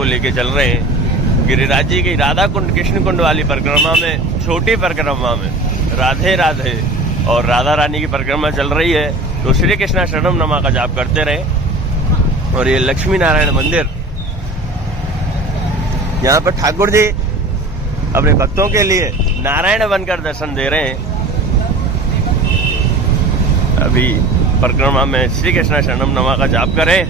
को लेके चल रहे हैं। गिरिराज जी की राधा कुंड कृष्ण कुंड वाली परिक्रमा में, छोटी परिक्रमा में राधे राधे और राधा रानी की परिक्रमा चल रही है। तो श्री कृष्णा शरणम नमा का जाप करते रहे। और ये लक्ष्मी नारायण मंदिर, यहाँ पर ठाकुर जी अपने भक्तों के लिए नारायण बनकर दर्शन दे रहे हैं। अभी परिक्रमा में श्री कृष्णा शरणम नमा का जाप करें।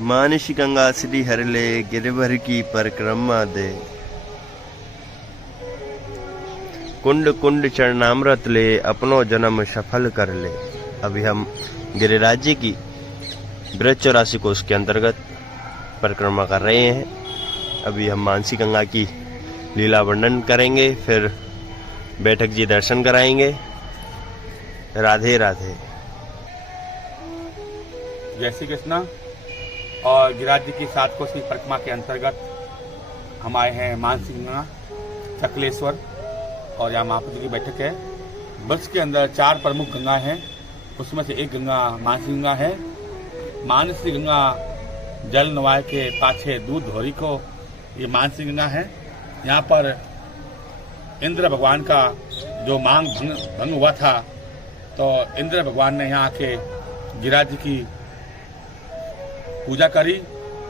मानसी गंगा श्री हरले गिरभर की परिक्रमा दे, कुंड कुंड चरणामृत ले अपनो जन्म सफल कर ले। अभी हम गिरिराज जी की ब्रज 84 कोष के अंतर्गत परिक्रमा कर रहे हैं। अभी हम मानसी गंगा की लीला वर्णन करेंगे, फिर बैठक जी दर्शन कराएंगे। राधे राधे। जय श्री कृष्णा। और गिरिराज जी की 7 कोसी परिक्रमा के अंतर्गत हम आए हैं मानसी गंगा चकलेश्वर, और यहाँ महाप्रभु की बैठक है। ब्रज के अंदर 4 प्रमुख गंगा हैं, उसमें से एक गंगा मानसी गंगा है। मानसी गंगा जल नवाय के पाछे दूध धोरी को, ये मानसी गंगा है। यहाँ पर इंद्र भगवान का जो मांग भंग हुआ था, तो इंद्र भगवान ने यहाँ आके गिरिराज जी की पूजा करी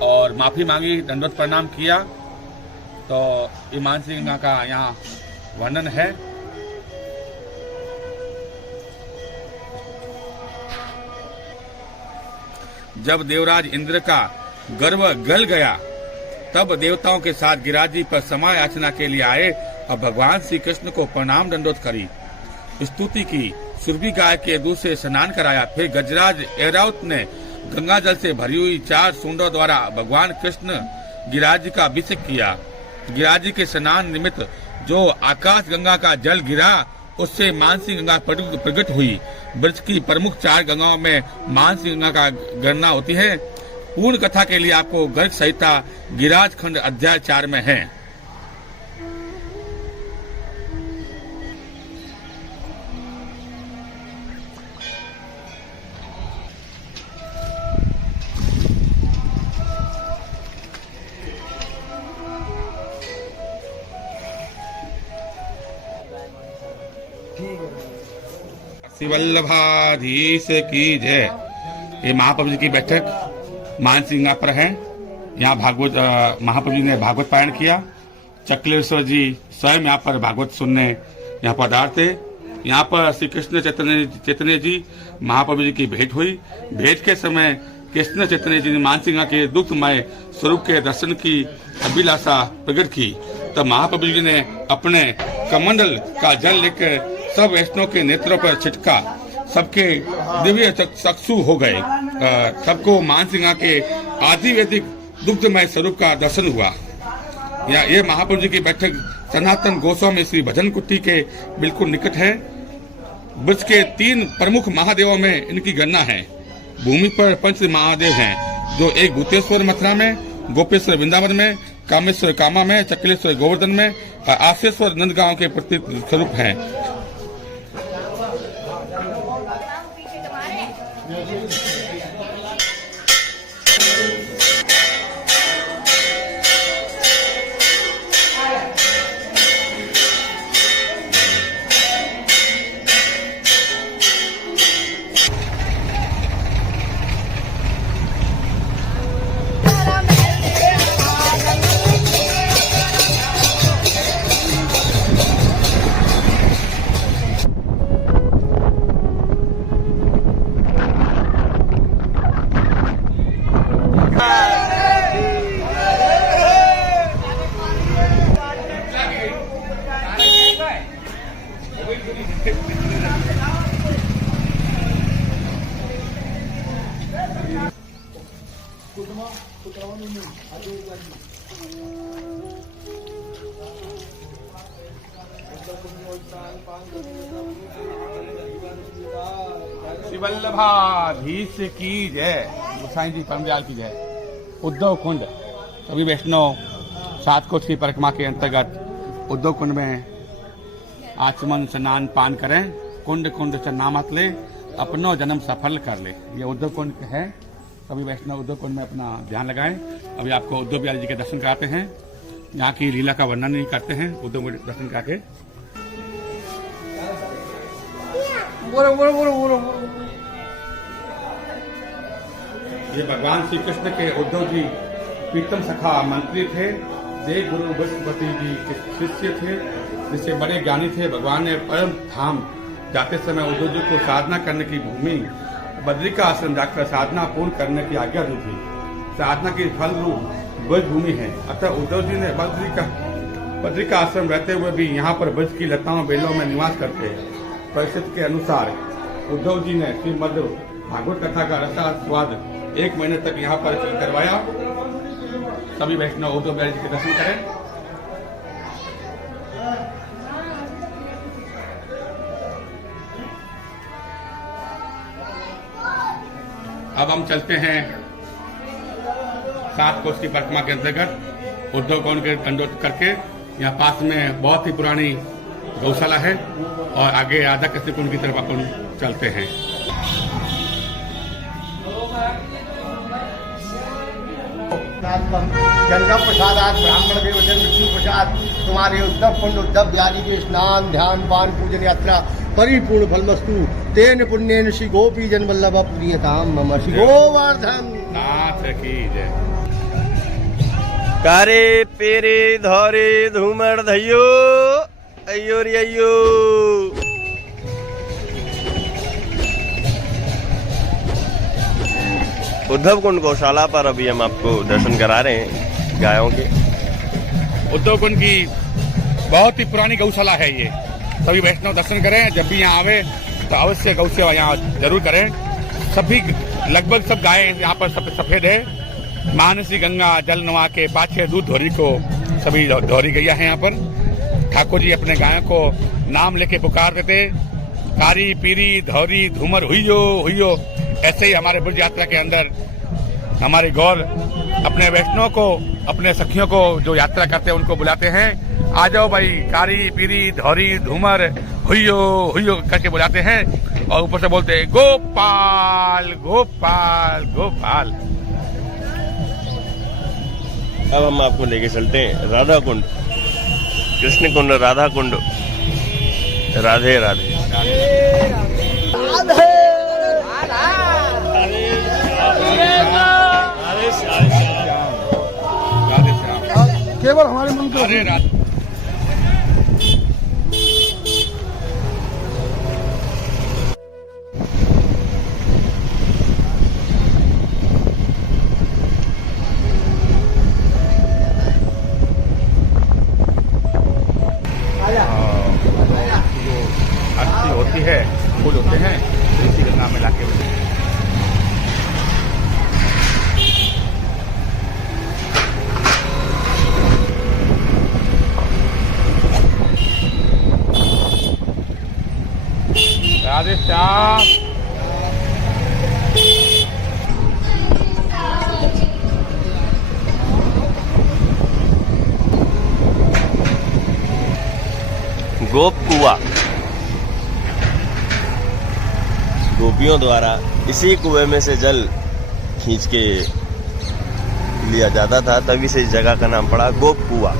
और माफी मांगी, दंडवत प्रणाम किया। तो ये मानसी गंगा का यहाँ वर्णन है। जब देवराज इंद्र का गर्व गल गया, तब देवताओं के साथ गिरिराज जी पर क्षमा याचना के लिए आए और भगवान श्री कृष्ण को प्रणाम दंडोत करी, स्तुति की, सुरभि गाय के दूध से स्नान कराया। फिर गजराज ऐरावत ने गंगा जल से भरी हुई 4 सूंडों द्वारा भगवान कृष्ण गिरिराज जी का अभिषेक किया। गिरिराज जी के स्नान निमित्त जो आकाश गंगा का जल गिरा, उससे मानसी गंगा प्रकट हुई। ब्रज की प्रमुख 4 गंगाओं में मानसी गंगा का गणना होती है। पूर्ण कथा के लिए आपको गर्ग संहिता गिरिराज खंड अध्याय 4 में है। वल्लभाधीश की जय। ये महाप्रभु जी की बैठक मानसी गंगा पर है। यहाँ भागवत महाप्रभु जी ने भागवत पारायण किया। चकलेश्वर जी स्वयं यहाँ पर भागवत सुनने यहाँ पर पधारे थे। यहाँ पर श्री कृष्ण चैतन्य जी महाप्रभु जी की भेंट हुई। भेंट के समय कृष्ण चैतन्य जी ने मानसी गंगा के दुग्धमय स्वरूप के दर्शन की अभिलाषा प्रकट की। तब महाप्रभु जी ने अपने कमंडल का जल लेकर सब वैष्णव के नेत्रों पर छिटका। सबके दिव्य चक्षु हो गए। सबको मानसी गंगा के आदिवैदिक दुग्धमय स्वरूप का दर्शन हुआ। ये महाप्रभु जी की बैठक सनातन गोस्वामी श्री भजन कुटी के बिल्कुल निकट है। ब्रज के 3 प्रमुख महादेवों में इनकी गणना है। भूमि पर पंच महादेव हैं, जो एक भूतेश्वर मथुरा में, गोपेश्वर वृंदावन में, कामेश्वर कामा में, चकलेश्वर गोवर्धन में और आशेश्वर नंदगांव के प्रतीक स्वरूप हैं। श्री वल्लभाधीश की जय, गोसाई जी परमदयाल की जय। उद्धव कुंड सभी वैष्णव 7 कोस की परिक्रमा के अंतर्गत उद्धव कुंड में आचमन स्नान पान करें। कुंड कुंड चन्ना मत ले, अपनो जन्म सफल कर ले। ये उद्धव कुंड है, सभी वैष्णव उद्धव कुंड में अपना ध्यान लगाएं। अभी आपको उद्धव बिहारी जी के दर्शन कराते हैं, यहाँ की लीला का वर्णन नहीं करते हैं। उद्धव में दर्शन करा के ये भगवान श्री कृष्ण के उद्धव जी प्रीतम सखा मंत्री थे, देव गुरु बृहस्पति जी के शिष्य थे, जिससे बड़े ज्ञानी थे। भगवान ने परम धाम जाते समय उद्धव जी को साधना करने की भूमि बद्री का आश्रम जाकर साधना पूर्ण करने की आज्ञा दी थी। साधना की फल रूप ब्रज भूमि है, अतः उद्धव जी ने बद्री का आश्रम रहते हुए भी यहाँ पर ब्रज की लताओं बेलों में निवास करते हैं। परिषद के अनुसार उद्धव जी ने श्रीमद् भागवत कथा का रसास्वाद 1 महीने तक यहाँ पर करवाया। सभी वैष्णव उद्धव बिहारी जी के दर्शन करें। अब हम चलते हैं 7 कोस की परिक्रमा के अंतर्गत उद्धव कुंड के दंडोत करके। यहाँ पास में बहुत ही पुरानी गौशाला है और आगे राधा कृष्ण कुंड की तरफ अपन चलते हैं। गंगा प्रसाद आज ब्राह्मण के वचन विष्णु प्रसाद तुम्हारे उद्धव कुंड उद्धव बिहारी के स्नान ध्यान पान पूजन यात्रा परिपूर्ण फलमस्तु। तेन पुण्येन श्री गोपी जन वल्लभ प्रियताम मम। श्री गोवर्धन नाथ की जय। कारे पेरे धौरे धूमर धैयो अयो रे अयो। उद्धव कुंड गौशाला पर अभी हम आपको दर्शन करा रहे हैं गायों के। उद्धव कुंड की बहुत ही पुरानी गौशाला है ये। सभी वैष्णव दर्शन करें, जब भी यहाँ आवे तो अवश्य गौ सेवा यहाँ जरूर करें। सभी लगभग सब गाय यहाँ पर सफेद है। मानसी गंगा जल नवा के पाछे दूध धोरी को सभी धोरी गैया है यहाँ पर। ठाकुर जी अपने गायों को नाम लेके पुकार देते, कारी पीरी धौरी धूमर हुइयो हुइयो। ऐसे ही हमारे ब्रज यात्रा के अंदर हमारे गौर अपने वैष्णव को, अपने सखियों को जो यात्रा करते हैं उनको बुलाते हैं, आ जाओ भाई कारी पीरी धौरी धूमर हुइयो हुइयो करके बुलाते हैं। और ऊपर से बोलते हैं गोपाल गोपाल गोपाल। अब हम आपको लेके चलते हैं राधा कुंड, कृष्ण कुंड, राधा कुंड। राधे राधे। केवल हमारे मन को हरे राधे। आरती होती है, फूल होते हैं, इसी गंगा में लाके राधे श्याम। गोप कुआ गोपियों द्वारा इसी कुएं में से जल खींच के लिया जाता था, तभी से इस जगह का नाम पड़ा गोप कुआ।